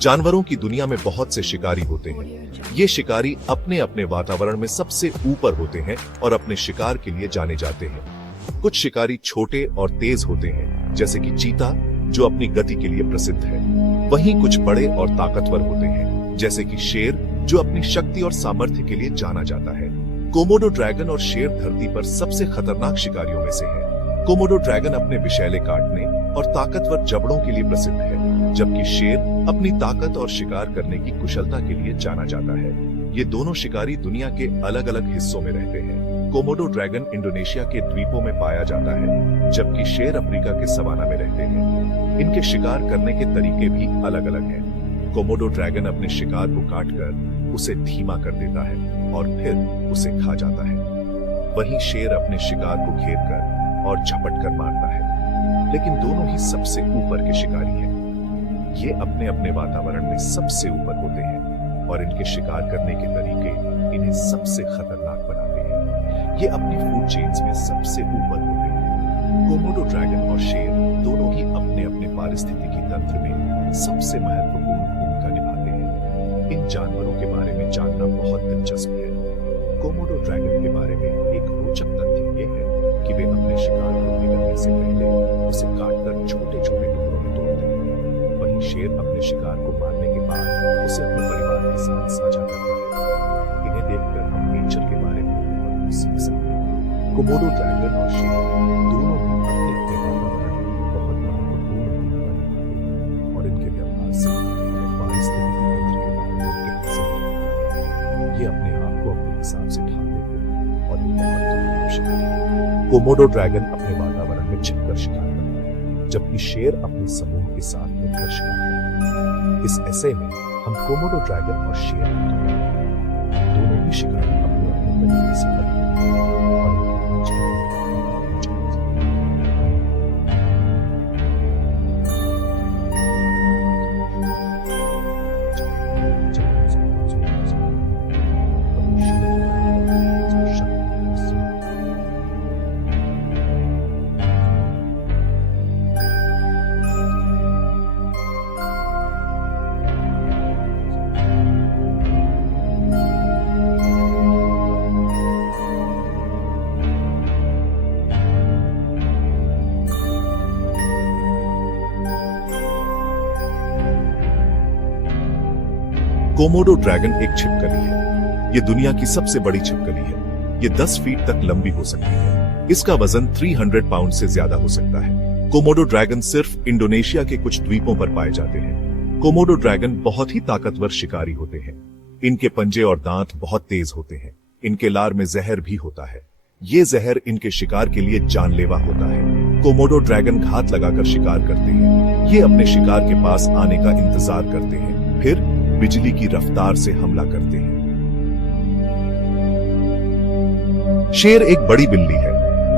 जानवरों की दुनिया में बहुत से शिकारी होते हैं। ये शिकारी अपने अपने वातावरण में सबसे ऊपर होते हैं और अपने शिकार के लिए जाने जाते हैं। कुछ शिकारी छोटे और तेज होते हैं, जैसे कि चीता, जो अपनी गति के लिए प्रसिद्ध है। वहीं कुछ बड़े और ताकतवर होते हैं, जैसे कि शेर, जो अपनी शक्ति और सामर्थ्य के लिए जाना जाता है। कोमोडो ड्रैगन और शेर धरती पर सबसे खतरनाक शिकारियों में से है। कोमोडो ड्रैगन अपने विषैले काटने और ताकतवर जबड़ों के लिए प्रसिद्ध है, जबकि शेर अपनी ताकत और शिकार करने की कुशलता के लिए जाना जाता है। ये दोनों शिकारी दुनिया के अलग अलग हिस्सों में रहते हैं। कोमोडो ड्रैगन इंडोनेशिया के द्वीपों में पाया जाता है, जबकि शेर अफ्रीका के सवाना में रहते हैं। इनके शिकार करने के तरीके भी अलग अलग हैं। कोमोडो ड्रैगन अपने शिकार को काटकर उसे धीमा कर देता है और फिर उसे खा जाता है। वहीं शेर अपने शिकार को घेरकर और झपट कर मारता है। लेकिन दोनों ही सबसे ऊपर के शिकारी हैं। ये अपने अपने वातावरण में सबसे ऊपर होते हैं और इनके शिकार करने के तरीके इन्हें सबसे खतरनाक बनाते हैं। ये अपनी फूड चेन्स में सबसे ऊपर होते हैं। कोमोडो ड्रैगन और शेर दोनों ही अपने अपने पारिस्थितिकी तंत्र में सबसे महत्वपूर्ण भूमिका निभाते हैं। इन जानवरों के बारे में जानना बहुत दिलचस्प है। कोमोडो ड्रैगन के बारे में एक रोचक तथ्य ये है कि वे अपने शिकार को निगलने से पहले उसे काटकर छोटे छोटे टुकड़ों में तोड़ते हैं। वहीं शेर अपने शिकार को मारने के बाद उसे अपने परिवार के साथ साझा करता है। इन्हें देखकर हम नेचर के बारे में बहुत सीख सकते हैं। कोमोडो ड्रैगन और शेर दोनों ही अपने अपने वातावरण में बहुत महत्वपूर्ण भूमिका निभाते हैं और इनके व्यवहार से हमें पारिस्थितिकी तंत्र के बारे में कह सकते हैं। ये अपने आप को अपने हिसाब से ढाल लेते हैं और ये बहुत दुर्लभ शिकारी है। कोमोडो ड्रैगन अपने वातावरण में छिपकर शिकार करता है, जबकि शेर अपने समूह के साथ मिलकर शिकार करता है। इस ऐसे में हम कोमोडो ड्रैगन और शेर दोनों ही शिकारी अपने अपने तरीके से करते हैं और इनके बीच में कोमोडो ड्रैगन एक छिपकली है। ये दुनिया की सबसे बड़ी छिपकली है। ये 10 फीट तक लंबी हो सकती है। इसका वजन 300 पाउंड से ज्यादा हो सकता है। कोमोडो ड्रैगन सिर्फ इंडोनेशिया के कुछ द्वीपों पर पाए जाते हैं। कोमोडो ड्रैगन बहुत ही ताकतवर शिकारी होते हैं। इनके पंजे और दांत बहुत तेज होते हैं। इनके लार में जहर भी होता है। ये जहर इनके शिकार के लिए जानलेवा होता है। कोमोडो ड्रैगन घात लगाकर शिकार करते हैं। ये अपने शिकार के पास आने का इंतजार करते हैं, फिर बिजली की रफ्तार से हमला करते हैं। शेर एक बड़ी बिल्ली है।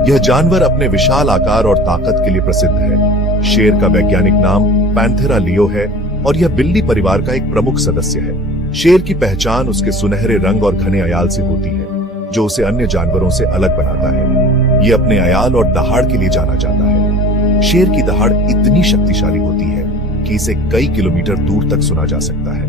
यह जानवर अपने विशाल आकार और ताकत के लिए प्रसिद्ध है। शेर का वैज्ञानिक नाम पैंथेरा लियो है और यह बिल्ली परिवार का एक प्रमुख सदस्य है। शेर की पहचान उसके सुनहरे रंग और घने अयाल से होती है, जो उसे अन्य जानवरों से अलग बनाता है। यह अपने अयाल और दहाड़ के लिए जाना जाता है। शेर की दहाड़ इतनी शक्तिशाली होती है कि इसे कई किलोमीटर दूर तक सुना जा सकता है।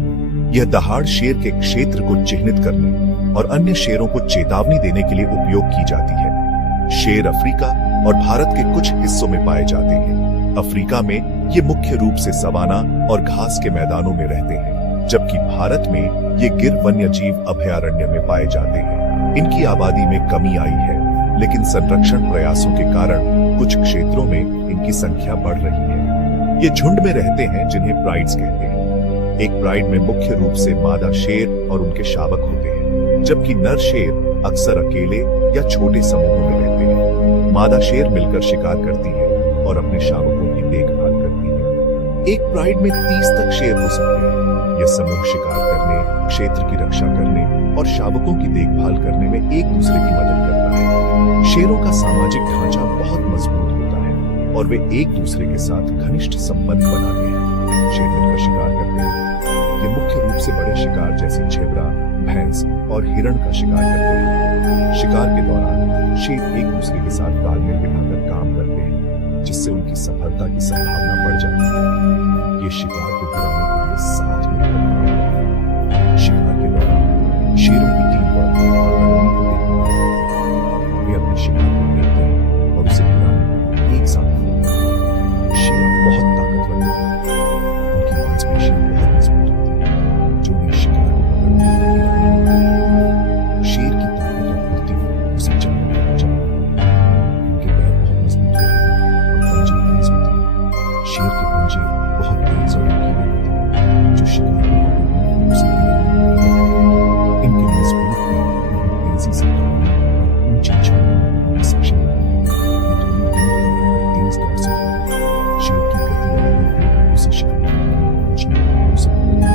यह दहाड़ शेर के क्षेत्र को चिह्नित करने और अन्य शेरों को चेतावनी देने के लिए उपयोग की जाती है। शेर अफ्रीका और भारत के कुछ हिस्सों में पाए जाते हैं। अफ्रीका में ये मुख्य रूप से सवाना और घास के मैदानों में रहते हैं, जबकि भारत में ये गिर वन्यजीव अभयारण्य में पाए जाते हैं। इनकी आबादी में कमी आई है, लेकिन संरक्षण प्रयासों के कारण कुछ क्षेत्रों में इनकी संख्या बढ़ रही है। ये झुंड में रहते हैं, जिन्हें प्राइड्स कहते हैं। एक प्राइड में मुख्य रूप से मादा शेर और उनके शावक होते हैं, जबकि नर शेर अक्सर अकेले या छोटे समूहों में रहते हैं। मादा शेर मिलकर शिकार करती है और अपने शावकों की देखभाल करती है। एक प्राइड में 30 तक शेर हो सकते हैं। यह समूह शिकार करने, क्षेत्र की रक्षा करने और शावकों की देखभाल करने में एक दूसरे की मदद करता है। शेरों का सामाजिक ढांचा बहुत मजबूत होता है और वे एक दूसरे के साथ घनिष्ठ संबंध बनाते हैं। शेर मिलकर शिकार करते हैं। ये मुख्य रूप से बड़े शिकार जैसे झेब्रा, भैंस और हिरण का शिकार करते हैं। शिकार के दौरान शेर एक दूसरे के साथ तालमेल बिठाकर काम करते हैं, जिससे उनकी सफलता की संभावना बढ़ जाती है। ये शिकार को गिराने के लिए साथ शिकार को पकड़ने और उसे गिराने में मदद करते हैं। इनके मजबूत पैर बहुत तेजी से दौड़ने और ऊंची छलांग में सक्षम होते हैं। ये थोड़ी दूर तक बहुत तेज दौड़ सकते हैं। शेर की गति और तेज उसे शिकार तक पहुंचने में उसे मदद करती है।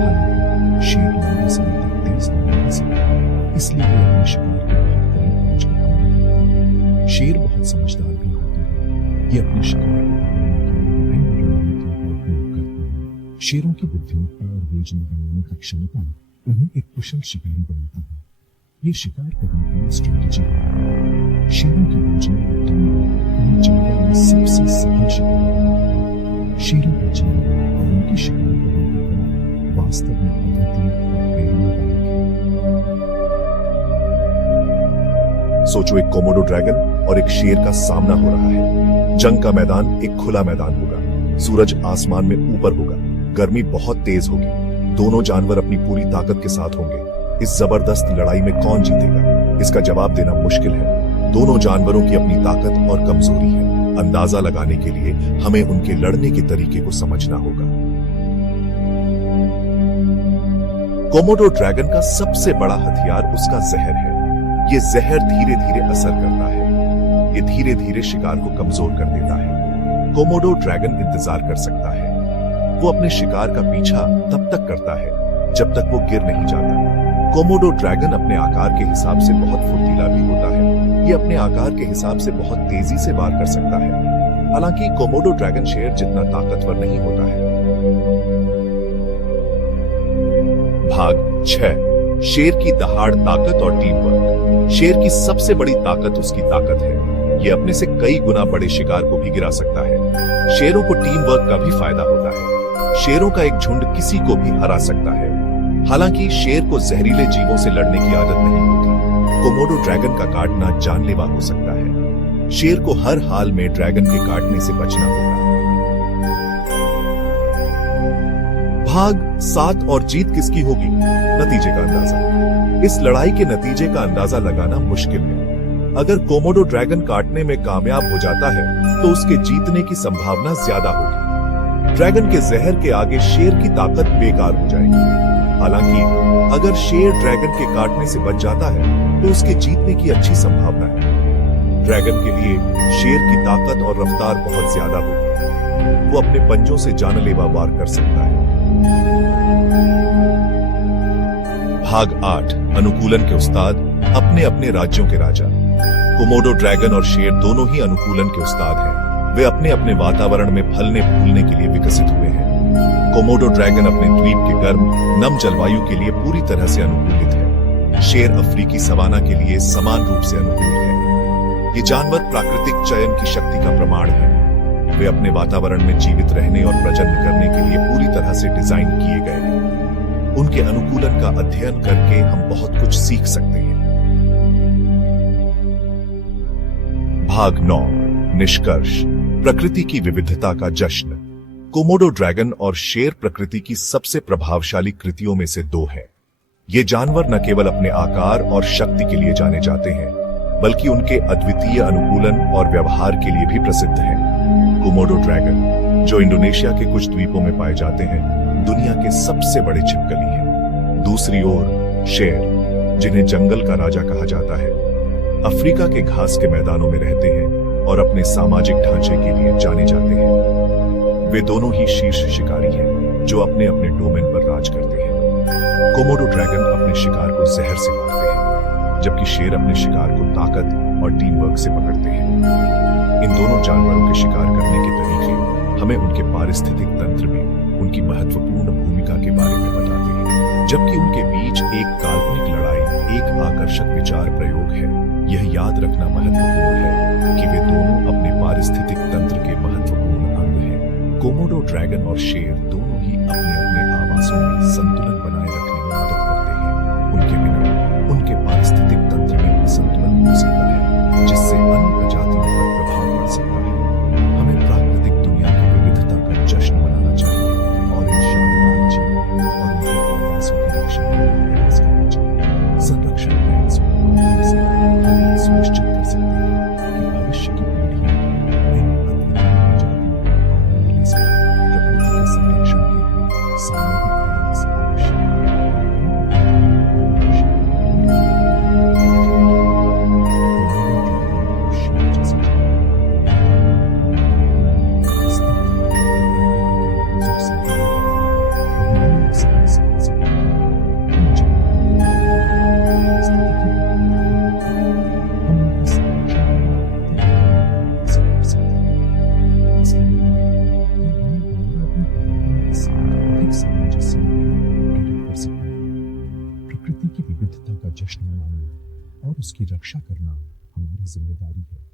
हालांकि शेर लंबे समय तक तेज दौड़ नहीं सकता, इसलिए वे अपने शिकार के बहुत करीब पहुंचकर हमला करते हैं। शेर बहुत समझदार भी होते हैं। ये अपने शिकार को पकड़ने के लिए विभिन्न रणनीतियों का उपयोग करते हैं। शेरों की बुद्धिमत्ता और योजना बनाने की क्षमता उन्हें एक कुशल शिकारी बनाती है। ये शिकार करने के लिए स्ट्रेटेजी है। शेरों की योजना और टीम उन्हें जंगल में सबसे सफल शिकार बनाती है। शेरों का जीवन और उनकी शिकार करने की कला वास्तव में अद्वितीय और प्रेरणादायक है। सोचो, एक कोमोडो ड्रैगन और एक शेर का सामना हो रहा है। जंग का मैदान एक खुला मैदान होगा। सूरज आसमान में ऊपर होगा। गर्मी बहुत तेज होगी। दोनों जानवर अपनी पूरी ताकत के साथ होंगे। इस जबरदस्त लड़ाई में कौन जीतेगा, इसका जवाब देना मुश्किल है। दोनों जानवरों की अपनी ताकत और कमजोरी है। अंदाजा लगाने के लिए हमें उनके लड़ने के तरीके को समझना होगा। कोमोडो ड्रैगन का सबसे बड़ा हथियार उसका जहर है। ये जहर धीरे धीरे असर करता है। ये धीरे धीरे शिकार को कमजोर कर देता है। कोमोडो ड्रैगन इंतजार कर सकता है। वो अपने शिकार का पीछा तब तक करता है जब तक वो गिर नहीं जाता। कोमोडो ड्रैगन अपने आकार के हिसाब से बहुत फुर्तीला भी होता है। ये अपने आकार के हिसाब से बहुत तेजी से वार कर सकता है। हालांकि कोमोडो ड्रैगन शेर जितना ताकतवर नहीं होता है। भाग 6। शेर की दहाड़, ताकत और टीम वर्क। शेर की सबसे बड़ी ताकत उसकी ताकत है। ये अपने से कई गुना बड़े शिकार को भी गिरा सकता है। शेरों को टीम वर्क का भी फायदा होता है। शेरों का एक झुंड किसी को भी हरा सकता है। हालांकि शेर को जहरीले जीवों से लड़ने की आदत नहीं होती। कोमोडो ड्रैगन का काटना जानलेवा हो सकता है। शेर को हर हाल में ड्रैगन के काटने से बचना होगा। भाग 7 और जीत किसकी होगी? नतीजे का अंदाजा। इस लड़ाई के नतीजे का अंदाजा लगाना मुश्किल है। अगर कोमोडो ड्रैगन काटने में कामयाब हो जाता है तो उसके जीतने की संभावना ज्यादा होगी। ड्रैगन के जहर के आगे शेर की ताकत बेकार हो जाएगी। हालांकि अगर शेर ड्रैगन के काटने से बच जाता है तो उसके जीतने की अच्छी संभावना है। ड्रैगन के लिए शेर की ताकत और रफ्तार बहुत ज्यादा होगी। वो अपने पंजों से जानलेवा वार कर सकता है। भाग 8। अनुकूलन के उस्ताद, अपने अपने राज्यों के राजा। कोमोडो ड्रैगन और शेर दोनों ही अनुकूलन के उस्ताद हैं। वे अपने अपने वातावरण में फलने फूलने के लिए विकसित हुए हैं। कोमोडो ड्रैगन अपने द्वीप के गर्म, नम जलवायु के लिए पूरी तरह से अनुकूलित है। शेर अफ्रीकी सवाना के लिए समान रूप से अनुकूल है। ये जानवर प्राकृतिक चयन की शक्ति का प्रमाण है। वे अपने वातावरण में जीवित रहने और प्रजनन करने के लिए पूरी तरह से डिजाइन किए गए हैं। उनके अनुकूलन का अध्ययन करके हम बहुत कुछ सीख सकते हैं। भाग 9। निष्कर्ष। प्रकृति की विविधता का जश्न। कोमोडो ड्रैगन और शेर प्रकृति की सबसे प्रभावशाली कृतियों में से दो हैं। ये जानवर न केवल अपने आकार और शक्ति के लिए जाने जाते हैं, बल्कि उनके अद्वितीय अनुकूलन और व्यवहार के लिए भी प्रसिद्ध हैं। कोमोडो ड्रैगन, जो इंडोनेशिया के कुछ द्वीपों में पाए जाते हैं, दुनिया के सबसे बड़े छिपकली हैं। दूसरी ओर शेर, जिन्हें जंगल का राजा कहा जाता है, अफ्रीका के घास के मैदानों में रहते हैं और अपने सामाजिक ढांचे के लिए जाने जाते हैं। वे दोनों ही शीर्ष शिकारी हैं, जो अपने अपने डोमेन पर राज करते हैं। कोमोडो ड्रैगन अपने शिकार को जहर से मारते हैं, जबकि शेर अपने शिकार को ताकत और टीम वर्क से पकड़ते हैं। इन दोनों जानवरों के शिकार करने के तरीके हमें उनके पारिस्थितिक तंत्र में उनकी महत्वपूर्ण भूमिका के बारे में बताते हैं, जबकि उनके बीच एक काल्पनिक लड़ाई एक आकर्षक विचार प्रयोग है। यह याद रखना महत्वपूर्ण है कि वे दोनों अपने पारिस्थितिक तंत्र के महत्वपूर्ण अंग हैं। कोमोडो ड्रैगन और शेर दोनों ही अपने अपने आवासों में संतुलन बनाए रखने में मदद करते हैं। उनके बिना उनके पारिस्थितिक तंत्र में असंतुलन हो सकता है, जिससे अन्य प्रजातियों पर प्रभाव पड़ सकता है। हमें प्राकृतिक दुनिया की विविधता का जश्न मनाना चाहिए और इन शानदार जीवों और उनके आवासों की रक्षा करने का प्रयास करना चाहिए। संरक्षण प्रयासों के माध्यम से हम यह सुनिश्चित कर सकते हैं कि भविष्य की पीढ़ियां इन अद्वितीय प्रजातियों का आनंद ले सकें। प्रकृति के संरक्षण के लिए प्रेरित कर सकती है। प्रकृति की विविधता का जश्न मनाना और उसकी रक्षा करना हमारी जिम्मेदारी है।